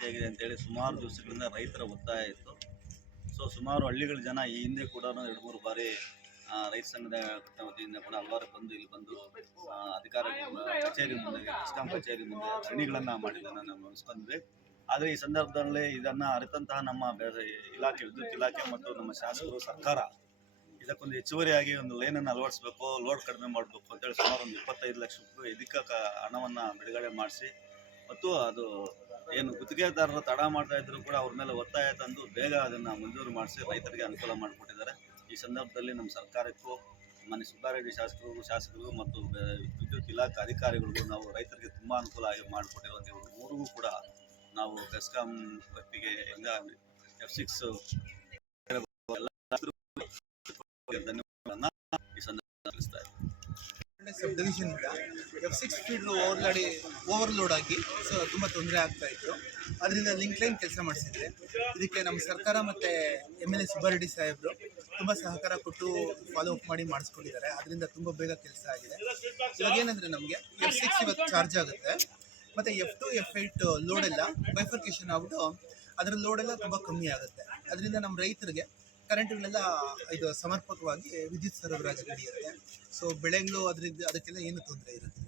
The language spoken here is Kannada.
ಆಗಿದೆ ಅಂತೇಳಿ ಸುಮಾರು ದಿವಸಗಳಿಂದ ರೈತರ ಒತ್ತಾಯ ಇತ್ತು. ಸೊ ಸುಮಾರು ಹಳ್ಳಿಗಳ ಜನ ಈ ಹಿಂದೆ ಕೂಡ ಎರಡು ಮೂರು ಬಾರಿ ರೈತ ಸಂಘದ ವತಿಯಿಂದ ಕೂಡ ಹಲವಾರು ಬಂದು ಇಲ್ಲಿ ಬಂದು ಅಧಿಕಾರ ಕಚೇರಿ ಮುಂದೆ ಕಸ್ಕಾಂ ಕಚೇರಿ ಮುಂದೆ ಧರಣಿಗಳನ್ನು ಮಾಡಿದ್ದನ್ನು ನಾವು ಗಮನಿಸ್ಕೊಂಡ್ವಿ ಆದರೆ ಈ ಸಂದರ್ಭದಲ್ಲಿ ಇದನ್ನು ಅರಿತಂತಹ ನಮ್ಮ ಇಲಾಖೆ ವಿದ್ಯುತ್ ಇಲಾಖೆ ಮತ್ತು ನಮ್ಮ ಶಾಸಕರು, ಸರ್ಕಾರ ಇದಕ್ಕೊಂದು ಹೆಚ್ಚುವರಿಯಾಗಿ ಒಂದು ಲೈನನ್ನು ಅಳವಡಿಸಬೇಕು ಲೋಡ್ ಕಡಿಮೆ ಮಾಡಬೇಕು ಅಂತೇಳಿ ಸುಮಾರು ಒಂದು ಇಪ್ಪತ್ತೈದು ಲಕ್ಷ ರೂಪಾಯಿ ಇದಕ್ಕ ಕ- ಹಣವನ್ನು ಬಿಡುಗಡೆ ಮಾಡಿಸಿ ಮತ್ತು ಅದು ಏನು ಗುತ್ತಿಗೆದಾರರು ತಡ ಮಾಡ್ತಾ ಇದ್ರು ಕೂಡ ಅವ್ರ ಮೇಲೆ ಒತ್ತಾಯ ತಂದು ಬೇಗ ಅದನ್ನು ಮಂಜೂರು ಮಾಡಿಸಿ ರೈತರಿಗೆ ಅನುಕೂಲ ಮಾಡಿಕೊಟ್ಟಿದ್ದಾರೆ. ಈ ಸಂದರ್ಭದಲ್ಲಿ ನಮ್ಮ ಸರ್ಕಾರಕ್ಕೂ ಮನೆ ಸುಬ್ಬಾರೆಡ್ಡಿ ಶಾಸಕರಿಗೂ ಶಾಸಕರಿಗೂ ಮತ್ತು ವಿದ್ಯುತ್ ಇಲಾಖೆ ಅಧಿಕಾರಿಗಳಿಗೂ ನಾವು ರೈತರಿಗೆ ತುಂಬ ಅನುಕೂಲ ಆಗಿ ಮಾಡಿಕೊಟ್ಟಿರುವಂಥ ಇವ್ರು ಮೂರಿಗೂ ಕೂಡ ನಾವು ಬೆಸ್ಕಾಂ ಒಪ್ಪಿಗೆ ಹೆಂಗ ಎಫ್ ಸಿಕ್ಸ್ ಧನ್ಯವಾದ ಈ ಎಫ್ ಸಿಕ್ಸ್ ಸ್ಪೀಡ್ನು ಓವರ್ಲಾಡಿ ಓವರ್ಲೋಡ್ ಆಗಿ ಸೊ ತುಂಬ ತೊಂದರೆ ಆಗ್ತಾ ಇತ್ತು. ಅದರಿಂದ ಲಿಂಕ್ ಲೈನ್ ಕೆಲಸ ಮಾಡಿಸಿದ್ರೆ ಇದಕ್ಕೆ ನಮ್ಮ ಸರ್ಕಾರ ಮತ್ತು ಎಂ ಎಲ್ ಎ ಸುಬ್ಬಾರೆಡ್ಡಿ ಸಾಹೇಬರು ತುಂಬ ಸಹಕಾರ ಕೊಟ್ಟು ಫಾಲೋ ಅಪ್ ಮಾಡಿ ಮಾಡಿಸ್ಕೊಂಡಿದ್ದಾರೆ. ಅದರಿಂದ ತುಂಬ ಬೇಗ ಕೆಲಸ ಆಗಿದೆ. ಇವಾಗ ಏನಂದರೆ ನಮಗೆ ಎಫ್ ಸಿಕ್ಸ್ ಇವತ್ತು ಚಾರ್ಜ್ ಆಗುತ್ತೆ. ಮತ್ತು ಎಫ್ ಟು ಎಫ್ ಏಯ್ಟ್ ಲೋಡೆಲ್ಲ ಬೈಫರ್ಕೇಶನ್ ಆಗ್ಬಿಟ್ಟು ಅದರ ಲೋಡೆಲ್ಲ ತುಂಬ ಕಮ್ಮಿ ಆಗುತ್ತೆ. ಅದರಿಂದ ನಮ್ಮ ರೈತರಿಗೆ ಕರೆಂಟ್ಗಳೆಲ್ಲ ಇದು ಸಮರ್ಪಕವಾಗಿ ವಿದ್ಯುತ್ ಸರಬರಾಜು ನಡೆಯುತ್ತೆ. ಸೊ ಬೆಳೆಗಳು ಅದರಿಂದ ಅದಕ್ಕೆಲ್ಲ ಏನು ತೊಂದರೆ ಇರೋದಿಲ್ಲ